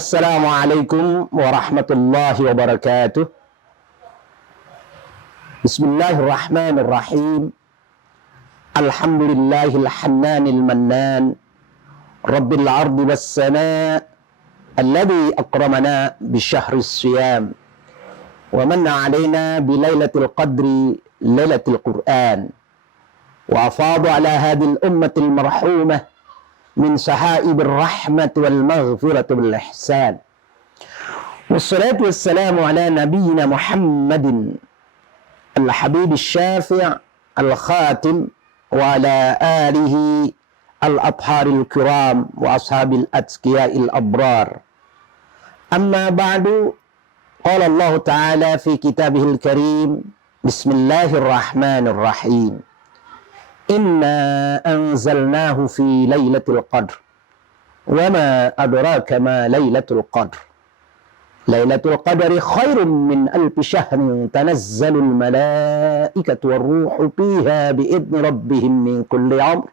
Assalamualaikum warahmatullahi wabarakatuh. Bismillahirrahmanirrahim. Alhamdulillahil hannanil mannan. Rabbil ardi was sama' alladhi akramana bisyahris siyam wa manna alaina bilailatul qadri lailatul Qur'an wa afadha ala hadhihi al-ummatil marhumah min sahaibir rahmat wal maghfirah wal ihsan. Wassalatu wassalamu ala nabiyyina Muhammadin al-habib asy-syafi' al-khatim wa ala alihi al-atharil kiram wa ashabil atqiya'il abrar. Amma ba'du, qala Allah ta'ala fi kitabihil karim, bismillahirrahmanirrahim. Inna anzalnahu fi lailatul qadr wa ma adraka ma lailatul qadr. Lailatul qadri khairum min alfi syahrin tanazzalul malaikatu warruhu fiha biidni rabbihim min kulli amr.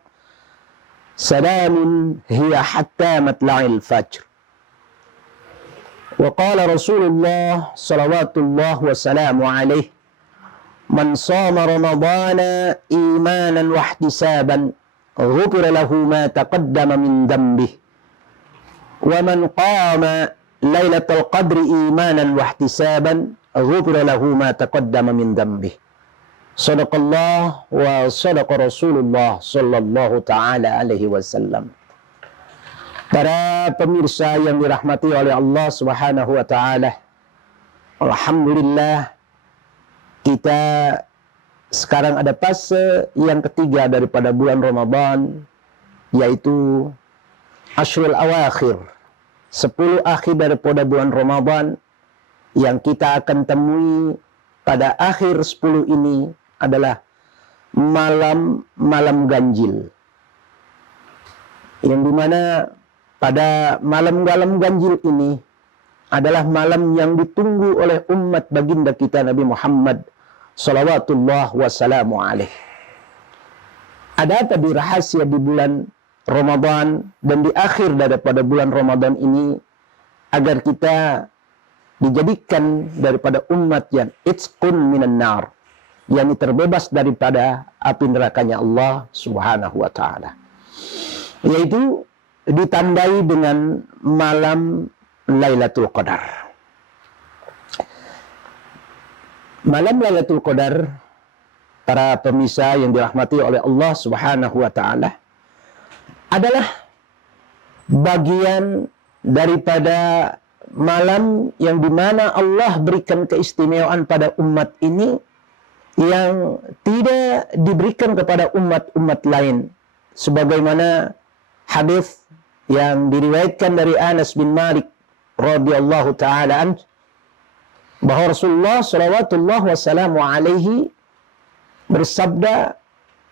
Salamun hiya hatta matla'il fajr. Wa qala Rasulullah salawatullah wa salamu alaihi, man shoma ramadana imanan wa ihtisaban ghufira lahu ma taqaddama min dhanbihi wa man qama lailatul qadri imanan wa ihtisaban ghufira lahu ma taqaddama min dhanbihi. Shadaqallah wa shadaqa Rasulullah sallallahu ta'ala alaihi wasallam. Para pemirsa yang dirahmati oleh Allah Subhanahu wa ta'ala, alhamdulillah, kita sekarang ada fase yang ketiga daripada bulan Ramadan, yaitu Ashrul Awakhir, 10 akhir daripada bulan Ramadan. Yang kita akan temui pada akhir 10 ini adalah malam ganjil, yang dimana pada malam ganjil ini adalah malam yang ditunggu oleh umat baginda kita Nabi Muhammad salawatullah wassalamu alaih. Ada tadi rahasia di bulan Ramadan dan di akhir daripada bulan Ramadan ini, agar kita dijadikan daripada umat yang itqun minan nar, yakni terbebas daripada api nerakanya Allah Subhanahu wa ta'ala, yaitu ditandai dengan malam Lailatul Qadar. Malam Lailatul Qadar, para pemirsa yang dirahmati oleh Allah Subhanahu wa ta'ala, adalah bagian daripada malam yang dimana Allah berikan keistimewaan pada umat ini yang tidak diberikan kepada umat-umat lain, sebagaimana hadis yang diriwayatkan dari Anas bin Malik radhiyallahu taala anhu, bahwa Rasulullah sallallahu wasallam alaihi bersabda,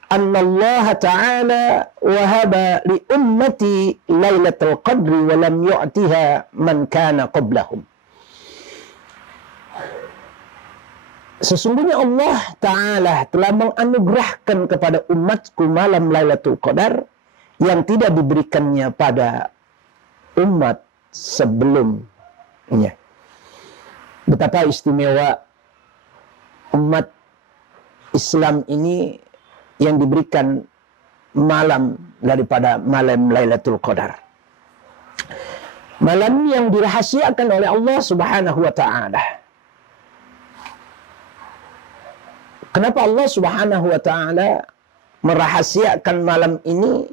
"Annallaha ta'ala wahaba li ummati lailatul qadri wa lam yu'tiha man kana qablahum." Sesungguhnya Allah Ta'ala telah menganugerahkan kepada umatku malam Lailatul Qadar yang tidak diberikannya pada umat sebelumnya. Betapa istimewa umat Islam ini yang diberikan malam daripada malam Lailatul Qadar. Malam yang dirahasiakan oleh Allah Subhanahu wa ta'ala. Kenapa Allah Subhanahu wa ta'ala merahasiakan malam ini?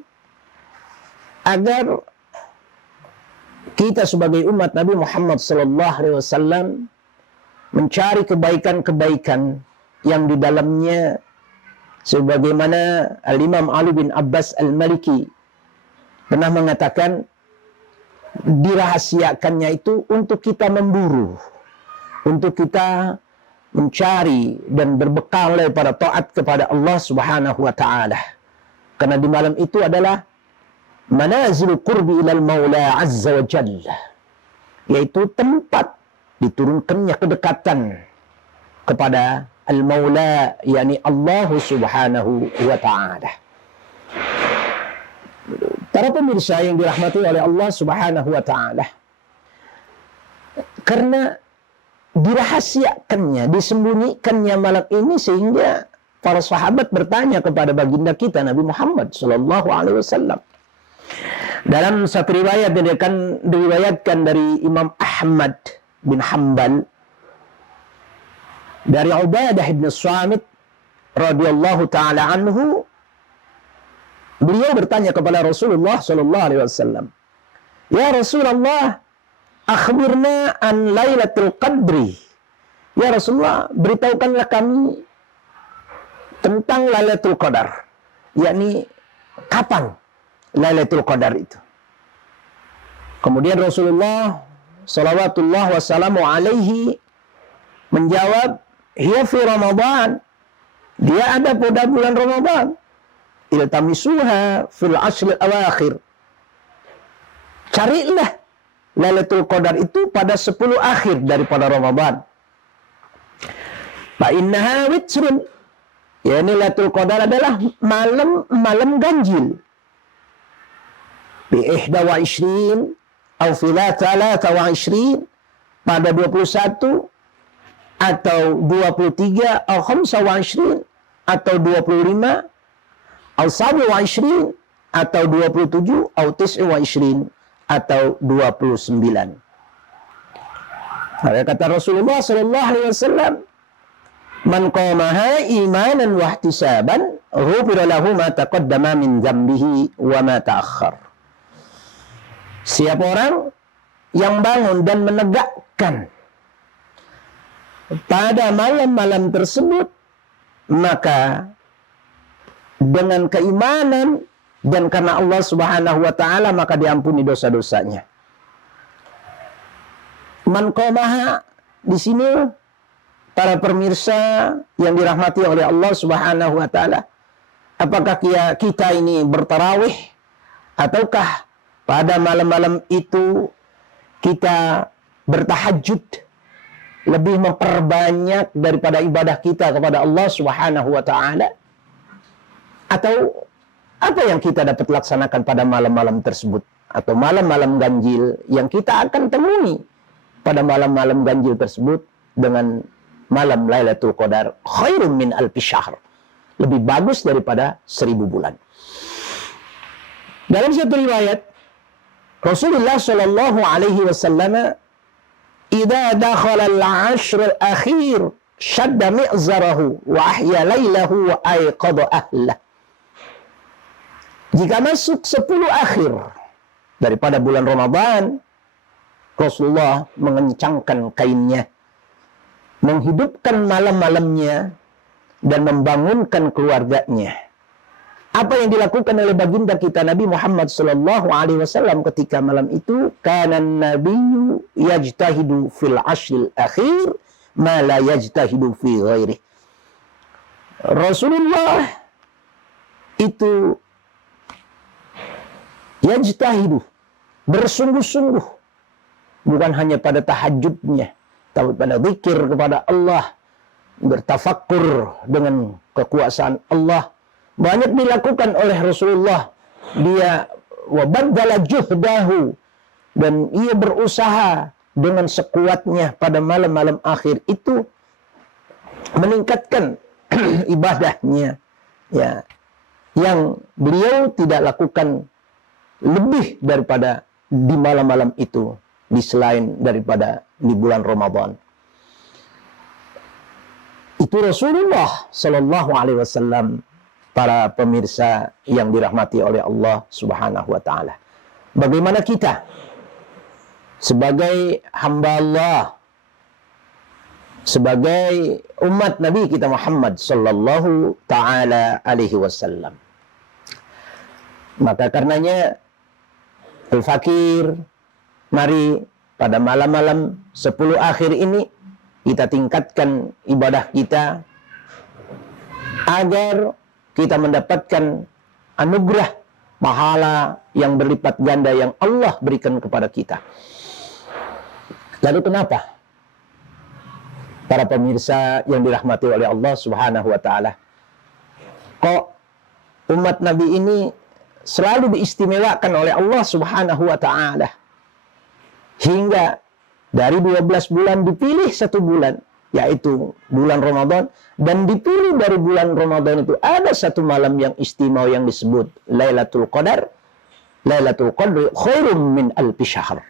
Agar kita sebagai umat Nabi Muhammad sallallahu alaihi wasallam mencari kebaikan-kebaikan yang di dalamnya, sebagaimana Al-Imam Ali bin Abbas Al-Maliki pernah mengatakan, dirahasiakannya itu untuk kita memburu, untuk kita mencari dan berbekal daripada taat kepada Allah Subhanahu wa ta'ala. Karena di malam itu adalah manazil qurbi ilal maula azza wa jalla, yaitu tempat diturunkannya kedekatan kepada al-maula, yakni Allah Subhanahu wa ta'ala. Para pemirsa yang dirahmati oleh Allah Subhanahu wa ta'ala, Karena dirahasiakannya, disembunyikannya malam ini sehingga para sahabat bertanya kepada baginda kita Nabi Muhammad sallallahu alaihi wasallam. Dalam satu riwayat yang diriwayatkan dari Imam Ahmad bin Hanbal dari Ubadah bin Samit radhiyallahu taala anhu, beliau bertanya kepada Rasulullah sallallahu alaihi wasallam, "Ya Rasulullah, akhbirna an Lailatul Qadri." Ya Rasulullah, beritahukanlah kami tentang Lailatul Qadar, yakni kapan Lailatul Qadar itu. Kemudian Rasulullah salawatullah wassalamu alaihi menjawab, "Hiya fi Ramadan." Dia ada pada bulan Ramadan. Iltamisuha fil ashril awakhir. Carilah Lailatul Qadar itu pada 10 akhir daripada Ramadan. Fa innaha witrun. Ya, ini Lailatul Qadar adalah malam ganjil. Bi 21 atau fi 23 pada 21 atau 23 atau 25 atau 25 atau 27 atau 27 atau 29 atau 29. Kata Rasulullah sallallahu alaihi wasallam, "Man qamaha imanan wa ihtisaban, ghufira lahu ma taqaddama min dzambihi wa ma ta'akhkhar." Siapa orang yang bangun dan menegakkan pada malam-malam tersebut, maka dengan keimanan dan karena Allah Subhanahu wa taala maka diampuni dosa-dosanya. Man qamaha di sini para pemirsa yang dirahmati oleh Allah Subhanahu wa taala, apakah kita ini bertarawih ataukah pada malam-malam itu kita bertahajud, lebih memperbanyak daripada ibadah kita kepada Allah Subhanahu wa taala? Atau apa yang kita dapat laksanakan pada malam-malam tersebut atau malam-malam ganjil yang kita akan temui pada malam-malam ganjil tersebut dengan malam Lailatul Qadar khairum min alfi syahr, lebih bagus daripada 1000 bulan. Dalam satu riwayat Rasulullah sallallahu alaihi wasallam, "Idza dakhala al-'ashr al-akhir shadda mi'zarahu wa ahya lailahu wa ayqadha ahlah." Jika masuk 10 akhir daripada bulan Ramadan, Rasulullah mengencangkan kainnya, menghidupkan malam-malamnya, dan membangunkan keluarganya. Apa yang dilakukan oleh baginda kita Nabi Muhammad sallallahu alaihi wasallam ketika malam itu? Kana nabiyyu yajtahidu fil ashril akhir ma la yajtahidu fi ghairi. Rasulullah itu yajtahidu, bersungguh-sungguh, bukan hanya pada tahajudnya, tapi pada zikir kepada Allah, bertafakkur dengan kekuasaan Allah. Banyak dilakukan oleh Rasulullah. Dia wabaddala juhdahu, dan ia berusaha dengan sekuatnya pada malam-malam akhir itu meningkatkan ibadahnya, ya, yang beliau tidak lakukan lebih daripada di malam-malam itu di selain daripada di bulan Ramadan. Itu Rasulullah sallallahu alaihi wasallam, para pemirsa yang dirahmati oleh Allah Subhanahu wa taala. Bagaimana kita sebagai hamba Allah, sebagai umat Nabi kita Muhammad sallallahu taala alaihi wasallam? Maka karenanya Al-Fakir, mari pada malam-malam 10 akhir ini kita tingkatkan ibadah kita agar kita mendapatkan anugerah pahala yang berlipat ganda yang Allah berikan kepada kita. Lalu kenapa para pemirsa yang dirahmati oleh Allah Subhanahu wa taala, kok umat Nabi ini selalu diistimewakan oleh Allah Subhanahu wa taala hingga Dari 12 bulan dipilih 1 bulan, yaitu bulan Ramadan. Dan dipilih dari bulan Ramadan itu ada 1 malam yang istimewa yang disebut Lailatul Qadar. Lailatul Qadri khairum min alfi syahr.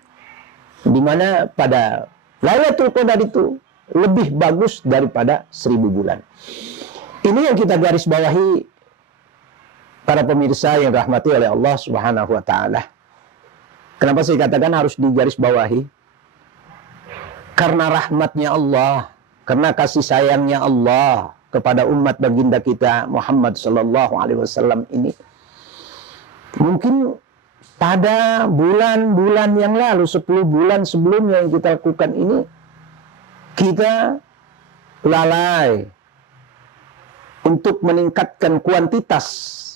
Di mana pada Lailatul Qadar itu lebih bagus daripada 1000 bulan. Ini yang kita garis bawahi, para pemirsa yang rahmati oleh Allah Subhanahu wa taala. Kenapa saya katakan harus digaris bawahi? Karena rahmatnya Allah, karena kasih sayangnya Allah kepada umat baginda kita Muhammad sallallahu alaihi wasallam ini. Mungkin pada bulan-bulan yang lalu, 10 bulan sebelumnya yang kita lakukan ini, kita lalai untuk meningkatkan kuantitas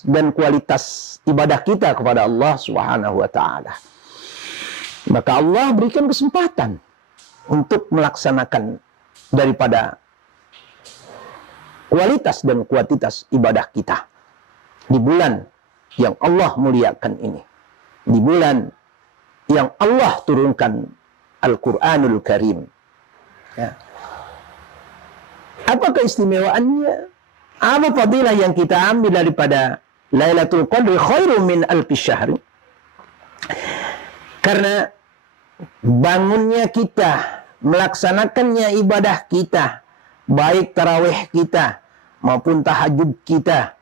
dan kualitas ibadah kita kepada Allah Subhanahu wa taala. Maka Allah berikan kesempatan untuk melaksanakan daripada kualitas dan kuantitas ibadah kita di bulan yang Allah muliakan ini, di bulan yang Allah turunkan Al-Quranul Karim. Ya. Apa keistimewaannya? Apa fadilah yang kita ambil daripada Lailatul Qadri khairum min alfi syahr? Karena bangunnya kita, melaksanakannya ibadah kita, baik tarawih kita maupun tahajud kita,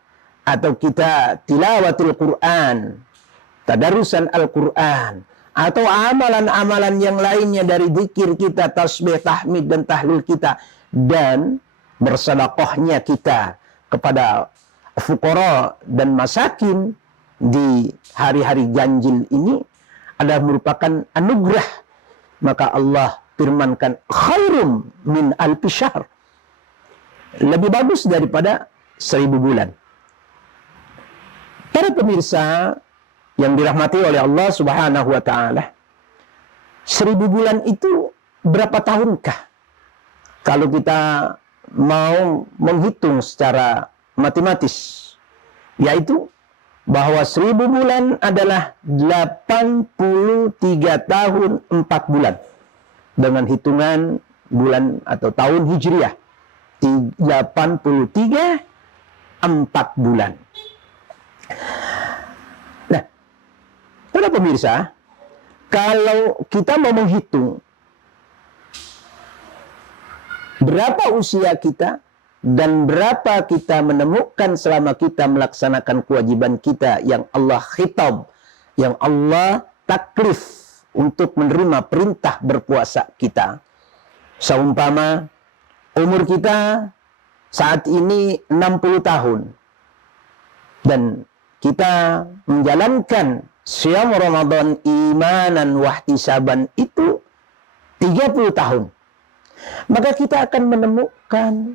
atau kita tilawatul Quran, tadarusan Al-Quran, atau amalan-amalan yang lainnya dari zikir kita, tasbih, tahmid, dan tahlil kita, dan bersedekahnya kita kepada fuqara dan masakin di hari-hari ganjil ini adalah merupakan anugerah. Maka Allah firmankan khairum min alfi syahr, lebih bagus daripada 1000 bulan. Para pemirsa yang dirahmati oleh Allah Subhanahu wa taala, 1000 bulan itu berapa tahunkah? Kalau kita mau menghitung secara matematis, yaitu bahwa 1000 bulan adalah 83 tahun 4 bulan. Dengan hitungan bulan atau tahun Hijriah, 83 4 bulan. Nah, para pemirsa, kalau kita mau menghitung berapa usia kita dan berapa kita menemukan selama kita melaksanakan kewajiban kita yang Allah khitab, yang Allah taklif untuk menerima perintah berpuasa kita. Seumpama umur kita saat ini 60 tahun dan kita menjalankan Siyam Ramadan imanan wahtisaban itu 30 tahun. Maka kita akan menemukan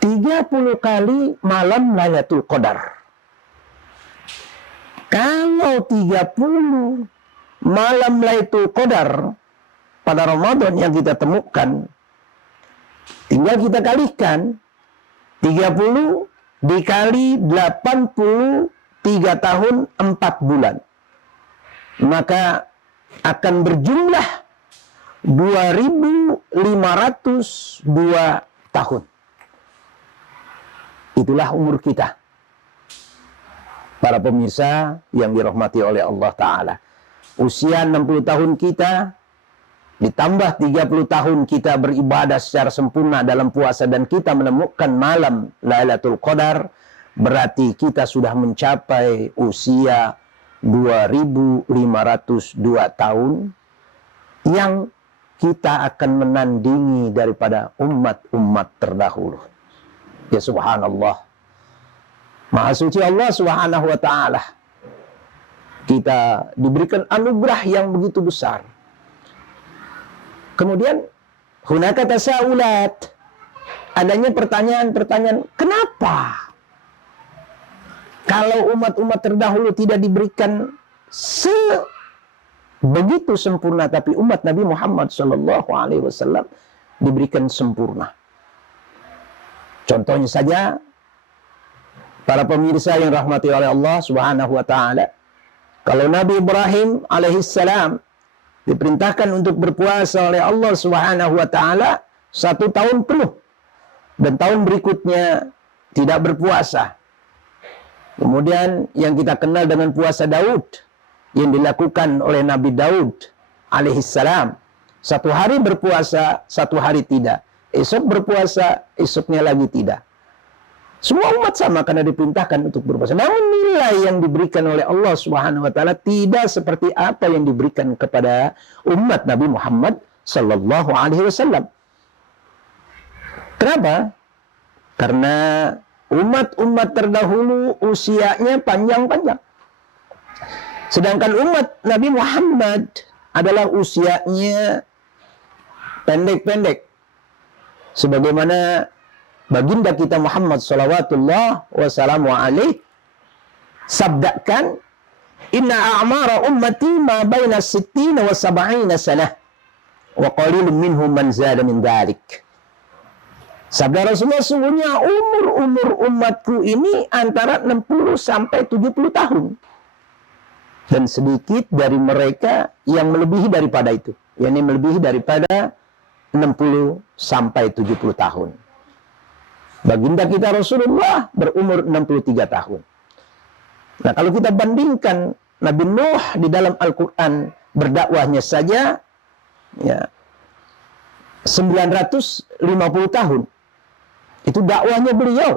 30 kali malam Lailatul Qadar. Kalau 30 malam Lailatul Qadar pada Ramadan yang kita temukan, tinggal kita kalikan 30 dikali 83 tahun 4 bulan. Maka akan berjumlah 2502 tahun. Itulah umur kita. Para pemirsa yang dirahmati oleh Allah Ta'ala. Usia 60 tahun kita, ditambah 30 tahun kita beribadah secara sempurna dalam puasa dan kita menemukan malam Lailatul Qadar, berarti kita sudah mencapai usia 2502 tahun yang kita akan menandingi daripada umat-umat terdahulu. Ya subhanallah. Maha suci Allah Subhanahu wa ta'ala. Kita diberikan anugerah yang begitu besar. Kemudian hunaka tasaulat, adanya pertanyaan-pertanyaan, kenapa kalau umat-umat terdahulu tidak diberikan begitu sempurna, tapi umat Nabi Muhammad SAW diberikan sempurna. Contohnya saja, para pemirsa yang rahmati oleh Allah Subhanahu wa ta'ala, kalau Nabi Ibrahim alaihissalam Diperintahkan untuk berpuasa oleh Allah Subhanahu wa taala 1 tahun penuh. Dan tahun berikutnya tidak berpuasa. Kemudian yang kita kenal dengan puasa Daud yang dilakukan oleh Nabi Daud alaihissalam. 1 hari berpuasa, 1 hari tidak. Esok berpuasa, esoknya lagi tidak. Semua umat sama karena diperintahkan untuk berpuasa. Namun nilai yang diberikan oleh Allah Subhanahu wa taala tidak seperti apa yang diberikan kepada umat Nabi Muhammad sallallahu alaihi wasallam. Kenapa? Karena umat-umat terdahulu usianya panjang-panjang. Sedangkan umat Nabi Muhammad adalah usianya pendek-pendek. Sebagaimana baginda kita Muhammad salawatullah wassalamu alaih sabdakan, inna a'mara ummati ma baina 60 wa 70 sanah wa qalilun minhum man zada min dhalik. Sabda Rasulullah, sungguhnya umur umatku ini antara 60 sampai 70 tahun. Dan sedikit dari mereka yang melebihi daripada itu. yakni melebihi daripada 60 sampai 70 tahun. Baginda kita Rasulullah berumur 63 tahun. Nah, kalau kita bandingkan Nabi Nuh di dalam Al-Quran berdakwahnya saja ya 950 tahun. Itu dakwahnya beliau.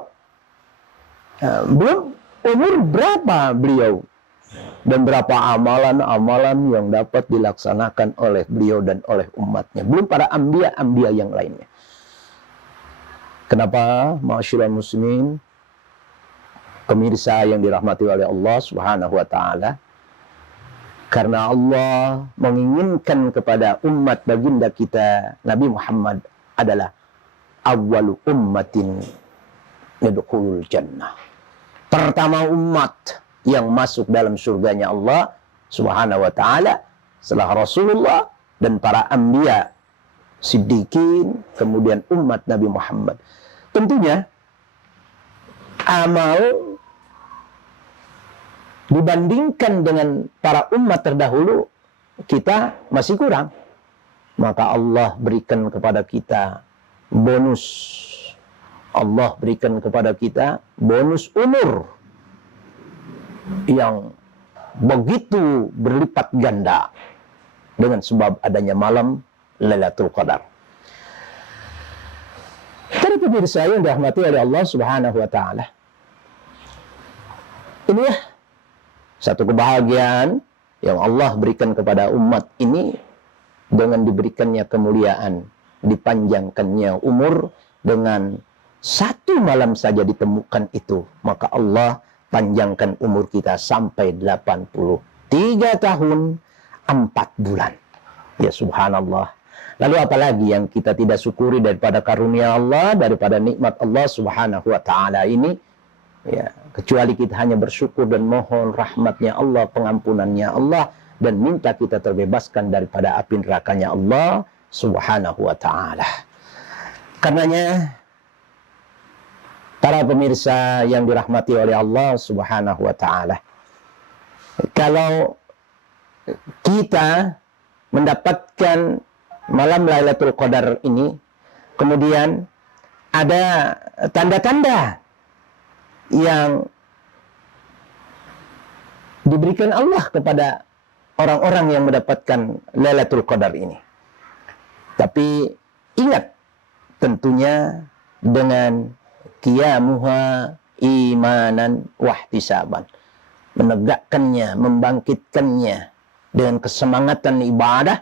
Belum umur berapa beliau dan berapa amalan-amalan yang dapat dilaksanakan oleh beliau dan oleh umatnya. Belum para anbiya yang lainnya. Kenapa, ma'asyiral muslimin, pemirsa yang dirahmati oleh Allah Subhanahu wa taala? Karena Allah menginginkan kepada umat baginda kita Nabi Muhammad adalah awwalu ummatin yadkhulul jannah. Pertama umat yang masuk dalam surganya Allah Subhanahu wa taala setelah Rasulullah dan para anbiya, siddiqin, kemudian umat Nabi Muhammad. Tentunya amal dibandingkan dengan para umat terdahulu kita masih kurang. Maka Allah berikan kepada kita bonus. Allah berikan kepada kita bonus umur yang begitu berlipat ganda dengan sebab adanya malam Lailatul Qadar. Para pemirsa yang dirahmati oleh Allah Subhanahu wa taala. Inilah satu kebahagiaan yang Allah berikan kepada umat ini dengan diberikannya kemuliaan, dipanjangkannya umur dengan 1 malam saja ditemukan itu, maka Allah panjangkan umur kita sampai 83 tahun 4 bulan. Ya subhanallah. Lalu apalagi yang kita tidak syukuri daripada karunia Allah, daripada nikmat Allah Subhanahu wa taala ini? Ya, kecuali kita hanya bersyukur dan mohon rahmatnya Allah, pengampunannya Allah, dan minta kita terbebaskan daripada api nerakanya Allah Subhanahu wa taala. Karenanya para pemirsa yang dirahmati oleh Allah Subhanahu wa taala, kalau kita mendapatkan malam Lailatul Qadar ini, kemudian ada tanda-tanda yang diberikan Allah kepada orang-orang yang mendapatkan Lailatul Qadar ini. Tapi ingat, tentunya dengan qiyamuha imanan wahtisaban, menegakkannya, membangkitkannya dengan kesemangatan ibadah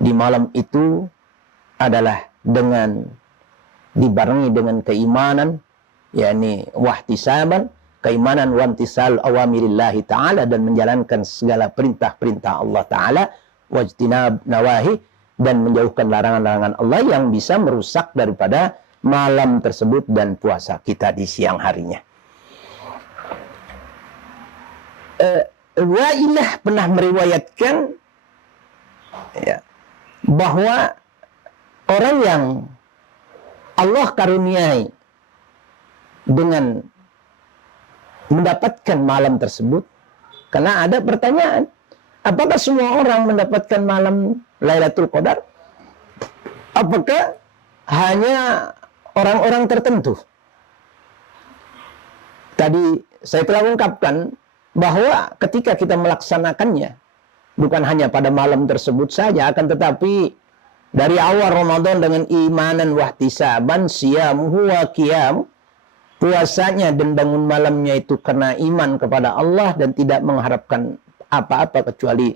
di malam itu adalah dengan dibarengi dengan keimanan, yakni wahtisaban, keimanan wantisal awamirillahi ta'ala, dan menjalankan segala perintah-perintah Allah ta'ala, wajtinab nawahi, dan menjauhkan larangan-larangan Allah yang bisa merusak daripada malam tersebut dan puasa kita di siang harinya. Wailah pernah meriwayatkan ya, bahwa orang yang Allah karuniai dengan mendapatkan malam tersebut, karena ada pertanyaan, Apakah semua orang mendapatkan malam Lailatul Qadar? Apakah hanya orang-orang tertentu? Tadi saya telah ungkapkan bahwa ketika kita melaksanakannya, bukan hanya pada malam tersebut saja, akan tetapi dari awal Ramadan dengan imanan wahtisaban, siyamuhu wa qiyam, puasanya dan bangun malamnya itu karena iman kepada Allah dan tidak mengharapkan apa-apa kecuali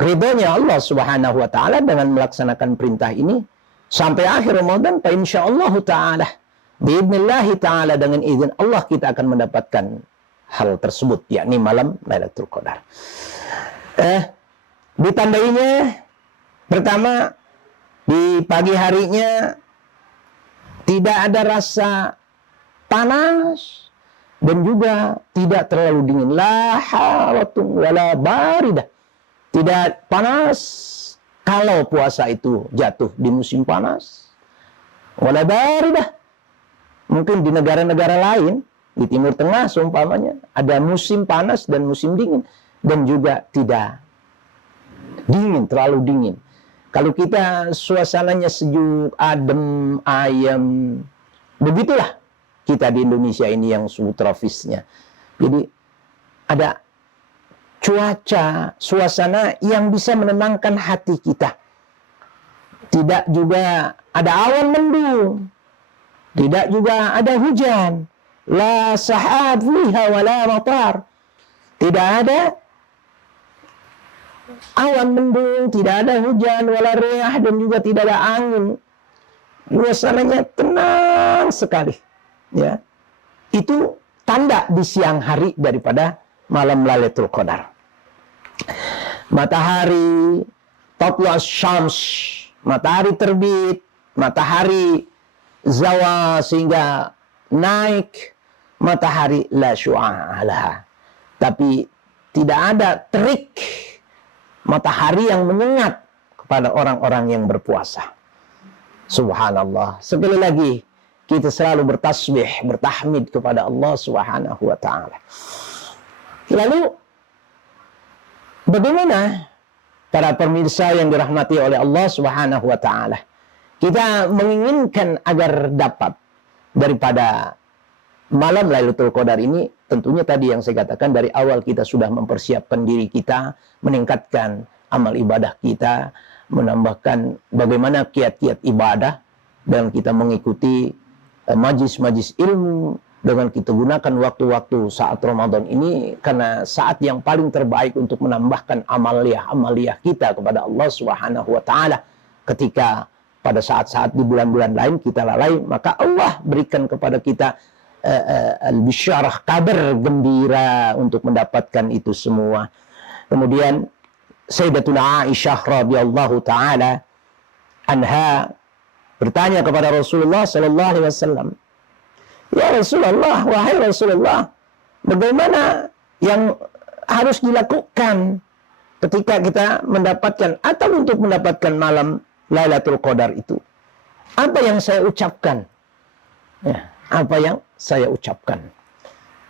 ridhonya Allah Subhanahu wa taala dengan melaksanakan perintah ini sampai akhir Ramadan, fa insyaallah taala biidznillah taala dengan izin Allah kita akan mendapatkan hal tersebut, yakni malam Lailatul Qadar. Ditandainya pertama, di pagi harinya tidak ada rasa panas dan juga tidak terlalu dingin. La haratun wala baridah. Tidak panas kalau puasa itu jatuh di musim panas. Wala baridah. Mungkin di negara-negara lain, di Timur Tengah seumpamanya, ada musim panas dan musim dingin. Dan juga tidak dingin, terlalu dingin. Kalau kita suasananya sejuk, adem, ayem, begitulah kita di Indonesia ini yang suhu tropisnya. Jadi ada cuaca, suasana yang bisa menenangkan hati kita. Tidak juga ada awan mendung. Tidak juga ada hujan. La sahab fiha wa la matar. Tidak ada awan mendung, tidak ada hujan, wala riyah, dan juga tidak ada angin. Suasananya tenang sekali. Ya, itu tanda di siang hari daripada malam Lailatul Qadar. Matahari tatlu syams, matahari terbit, matahari zawal sehingga naik, matahari la syu'a laha. Tapi tidak ada terik matahari yang menyengat kepada orang-orang yang berpuasa. Subhanallah. Sekali lagi, kita selalu bertasbih, bertahmid kepada Allah Subhanahu wa taala. Lalu bagaimana para pemirsa yang dirahmati oleh Allah Subhanahu wa taala? Kita menginginkan agar dapat daripada malam Lailatul Qadar ini, tentunya tadi yang saya katakan dari awal kita sudah mempersiapkan diri kita, meningkatkan amal ibadah kita, menambahkan bagaimana kiat-kiat ibadah, dan kita mengikuti majlis-majlis ilmu, dengan kita gunakan waktu-waktu saat Ramadan ini karena saat yang paling terbaik untuk menambahkan amaliyah kita kepada Allah Subhanahu wa taala. Ketika pada saat-saat di bulan-bulan lain kita lalai, maka Allah berikan kepada kita al-bisyarah, kabar gembira untuk mendapatkan itu semua. Kemudian Sayyidatuna Aisyah radhiyallahu taala anha bertanya kepada Rasulullah sallallahu alaihi wasallam, "Ya Rasulullah, wahai Rasulullah, bagaimana yang harus dilakukan ketika kita mendapatkan atau untuk mendapatkan malam Lailatul Qadar itu? Apa yang saya ucapkan?" Ya, apa yang saya ucapkan?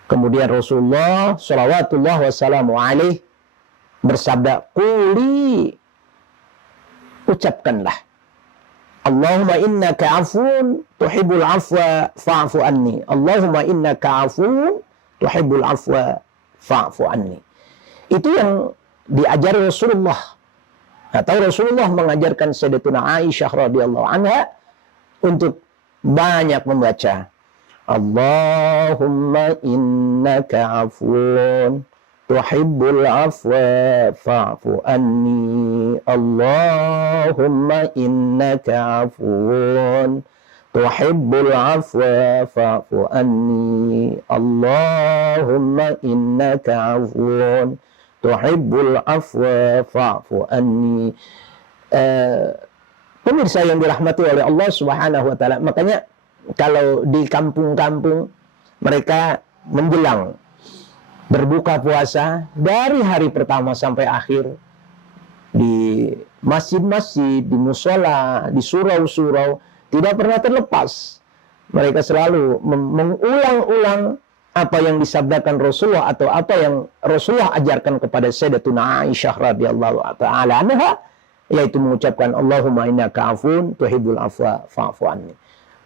Kemudian Rasulullah sallallahu wasallamu alaihi bersabda, "Quli," ucapkanlah, "Allahumma innaka afun tuhibbul afwa fa'fu anni." Allahumma innaka afun tuhibbul afwa fa'fu anni. Itu yang diajari Rasulullah. Atau Rasulullah mengajarkan Sayyidatuna Aisyah radhiyallahu anha untuk banyak membaca, Allahumma innaka afun tuhibbul afwa fa'fu anni. Allahumma innaka afun tuhibbul afwa fa'fu anni. Allahumma innaka afun tuhibbul afwa fa'fu anni. Pemirsa yang dirahmati oleh Allah Subhanahu wa taala, makanya kalau di kampung-kampung mereka menjelang berbuka puasa dari hari pertama sampai akhir, di masjid-masjid, di musola, di surau-surau, tidak pernah terlepas. Mereka selalu mengulang-ulang apa yang disabdakan Rasulullah atau apa yang Rasulullah ajarkan kepada Sayyidatuna Aisyah radhiyallahu taala anha, yaitu mengucapkan Allahumma innaka afun tuhibbul afwa fa'fu anni.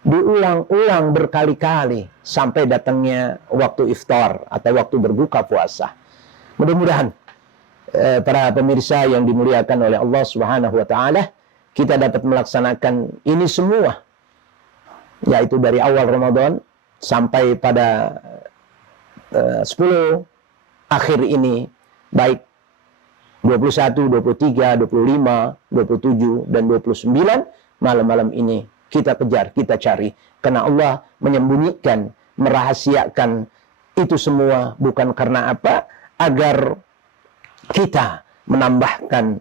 Diulang-ulang berkali-kali sampai datangnya waktu iftar atau waktu berbuka puasa. Mudah-mudahan para pemirsa yang dimuliakan oleh Allah Subhanahu wa taala, kita dapat melaksanakan ini semua, yaitu dari awal Ramadan sampai pada 10 akhir ini, baik 21, 23, 25, 27, dan 29 malam-malam ini kita kejar, kita cari. Karena Allah menyembunyikan, merahasiakan itu semua bukan karena apa? Agar kita menambahkan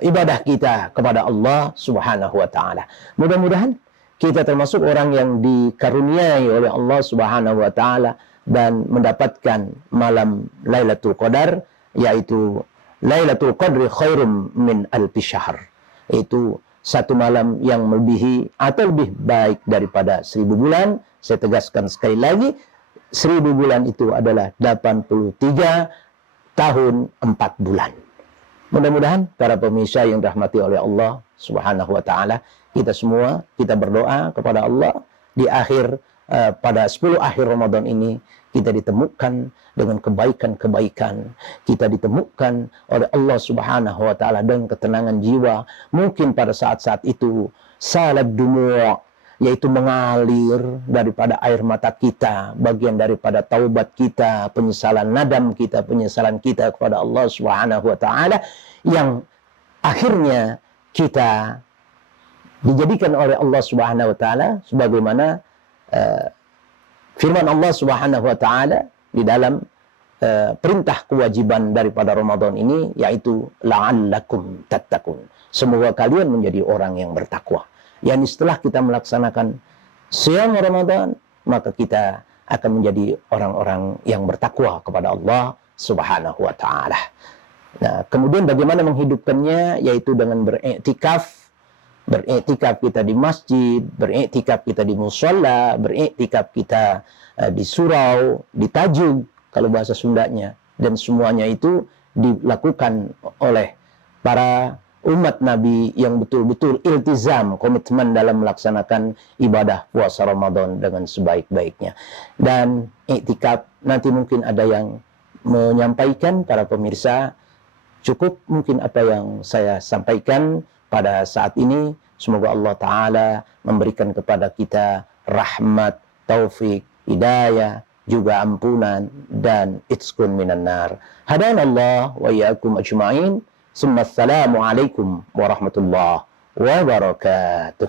ibadah kita kepada Allah Subhanahu wa taala. Mudah-mudahan kita termasuk orang yang dikaruniai oleh Allah Subhanahu wa taala dan mendapatkan malam Lailatul Qadar, yaitu Lailatul Qadri khairum min alfi syahr. Itu satu malam yang melebihi atau lebih baik daripada 1000 bulan. Saya tegaskan sekali lagi, 1000 bulan itu adalah 83 tahun 4 bulan. Mudah-mudahan para pemirsa yang dirahmati oleh Allah Subhanahu wa taala, kita semua kita berdoa kepada Allah di akhir pada 10 akhir Ramadan ini kita ditemukan dengan kebaikan-kebaikan, kita ditemukan oleh Allah Subhanahu wa taala dengan ketenangan jiwa. Mungkin pada saat-saat itu salad dumu', yaitu mengalir daripada air mata kita, bagian daripada taubat kita, penyesalan nadam kita, penyesalan kita kepada Allah Subhanahu wa taala, yang akhirnya kita dijadikan oleh Allah Subhanahu wa taala sebagaimana firman Allah Subhanahu wa taala di dalam perintah kewajiban daripada Ramadan ini, yaitu la'allakum tattaqun. Semoga kalian menjadi orang yang bertakwa. Yani setelah kita melaksanakan siyam Ramadan, maka kita akan menjadi orang-orang yang bertakwa kepada Allah Subhanahu wa taala. Nah, kemudian bagaimana menghidupkannya, yaitu dengan beriktikaf. Beriktikaf kita di masjid, beriktikaf kita di musholla, beriktikaf kita di surau, di tajuk kalau bahasa Sundanya, dan semuanya itu dilakukan oleh para umat Nabi yang betul-betul iltizam, komitmen dalam melaksanakan ibadah puasa Ramadan dengan sebaik-baiknya. Dan iktikaf nanti mungkin ada yang menyampaikan, para pemirsa, cukup mungkin apa yang saya sampaikan pada saat ini. Semoga Allah Ta'ala memberikan kepada kita rahmat, taufik, hidayah, juga ampunan, dan itskun minan nar. Hadanallah wa iyyakum ajma'in. Assalamualaikum warahmatullahi wabarakatuh.